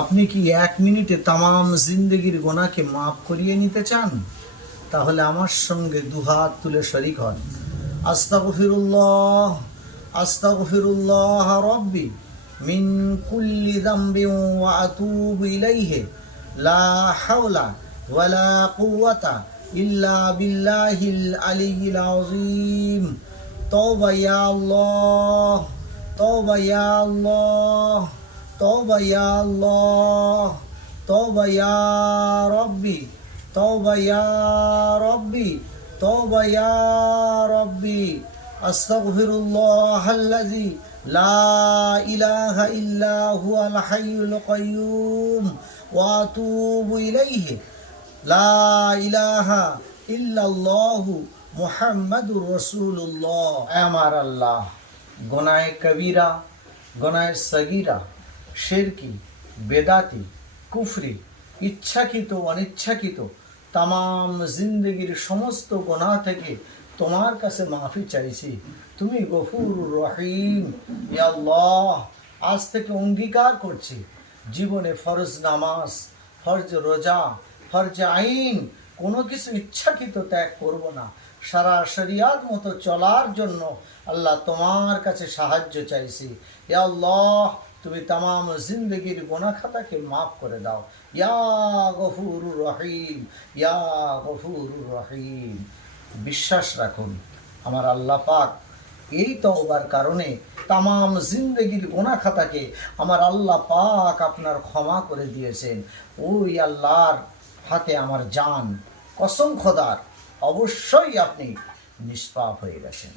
আপনি কি 1 মিনিটে তামাম জিন্দগির গুনাহকে মাফ করিয়ে নিতে চান? তাহলে আমার সঙ্গে দুহাত তুলে শরীক হন। আস্তাগফিরুল্লাহ, আস্তাগফিরুল্লাহ রাব্বি মিন কুল্লি যামবিন ওয়া আতুবু ইলাইহি লা হাওলা ওয়ালা কুওয়াতা ইল্লা বিল্লাহিল আলিয়্যিল আযীম। তওবা ইয়া আল্লাহ, তওবা ইয়া আল্লাহ, তওবা ইয়া আল্লাহ, তওবা ইয়া রাব্বি, তওবা ইয়া রাব্বি, তওবা ইয়া রাব্বি। আস্তাগফিরুল্লাহাল্লাযী লা ইলাহা ইল্লা হুয়াল হাইয়ুল কাইয়্যুম ওয়া আতুবু ইলাইহি। লা ইলাহা ইল্লাল্লাহু মুহাম্মাদুর রাসূলুল্লাহ। আমার আল্লাহ, গুনাহে কবিরা, গুনাহে সগীরা, শিরকি, বেদাতি, কুফরি, ইচ্ছাকৃত অনিচ্ছাকৃত তামাম জিন্দগির সমস্ত গুনাহ থেকে তোমার কাছে মাফি চাইছি। তুমি গফুরুর রহিম। ইয়া আল্লাহ, আজ থেকে অঙ্গীকার করছি জীবনে ফরজ নামাজ, ফরজ রোজা, ফরজ আইন কোনো কিছু ইচ্ছাকৃত ত্যাগ করব না। সারা শরিয়াত মতো চলার জন্য আল্লাহ তোমার কাছে সাহায্য চাইছি। ইয়া আল্লাহ, তুমি তামাম জিন্দগির গুনাহ খাতাকে মাফ করে দাও। ইয়া গফুরুর রহিম, ইয়া গফুরুর রহিম। বিশ্বাস রাখুন, আমার আল্লাহ পাক এই তওবার কারণে তামাম জিন্দগির গুনাহ খাতাকে আমার আল্লাহ পাক আপনার ক্ষমা করে দিয়েছেন। ওই আল্লাহর হাতে আমার জান, কসম খোদার, অবশ্যই আপনি নিষ্পাপ হয়ে গেছেন।